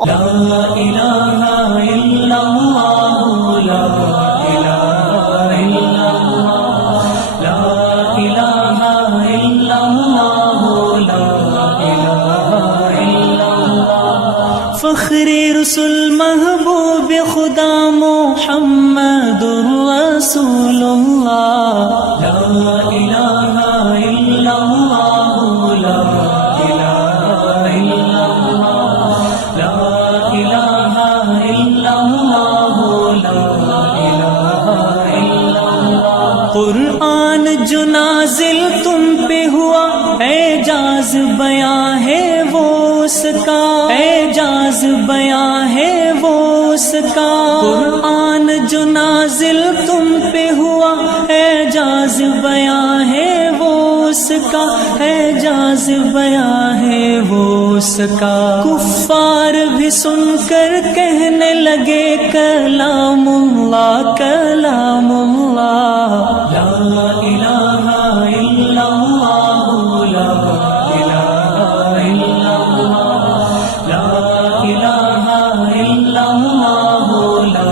لا الہ الا اللہ لا الہ الا اللہ لا الہ الا اللہ لا الہ الا اللہ فخر رسول محبوب خدا محمد رسول اللہ لا الہ الا اللہ لا قرآن جو نازل تم پہ ہوا اعجاز بیاں ہے وہ اس کا اعجاز بیاں ہے وہ اس کا قرآن جو نازل تم پہ ہوا اعجاز بیاں ہے وہ اس کا اعجاز بیاں ہے وہ اس کا کفار بھی سن کر کہنے لگے کلام اللہ کلام اللہ لا الہ الا اللہ لا الہ الا اللہ لا الہ الا اللہ لا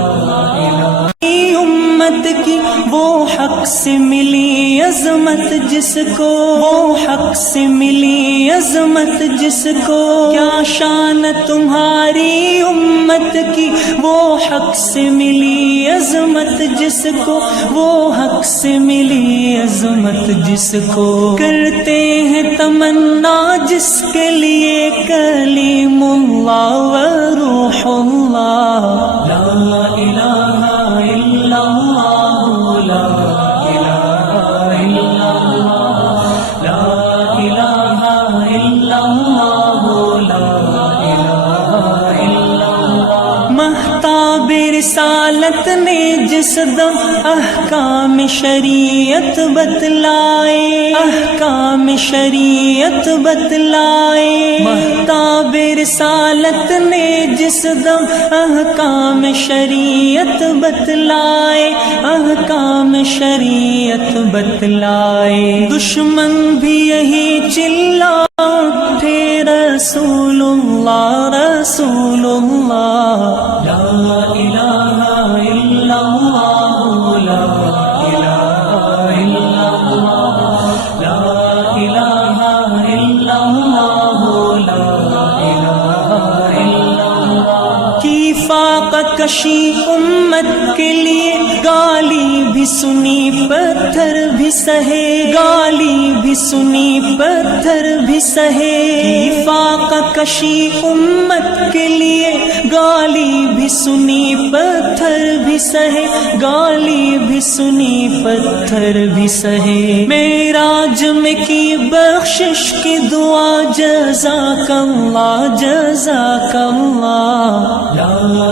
الہ امت کی وہ حق سے ملی عظمت جس کو وہ حق سے ملی عظمت جس کو کیا شان تمہاری امت کی وہ حق سے ملی عظمت جس کو وہ حق سے ملی عظمت جس کو کرتے ہیں تمنا جس کے لیے کلیم اللہ و روح اللہ لا الہ الا اللہ لا الہ الا اللہ لا الہ الا اللہ لا الہ الا اللہ مہتاب رسالت نے جس دم احکام شریعت بتلائے احکام شریعت بتلائے مہتاب رسالت نے جس دم احکام شریعت بتلائے احکام شریعت بتلائے دشمن بھی یہی چلا اٹھے رسول اللہ رسول اللہ لا الہ الا اللہ لا الہ الا اللہ لا الہ الا اللہ لا الہ الا اللہ کی فاقہ کشی امت کے لیے گالی بھی سنی پتھر بھی سہے گالی بھی سنی پتھر بھی سہے کی فاقہ کشی امت کے لیے گالی بھی سنی پتھر بھی سہے گالی بھی سنی پتھر بھی سہے معراج میں کی بخشش کی دعا جزاک اللہ لا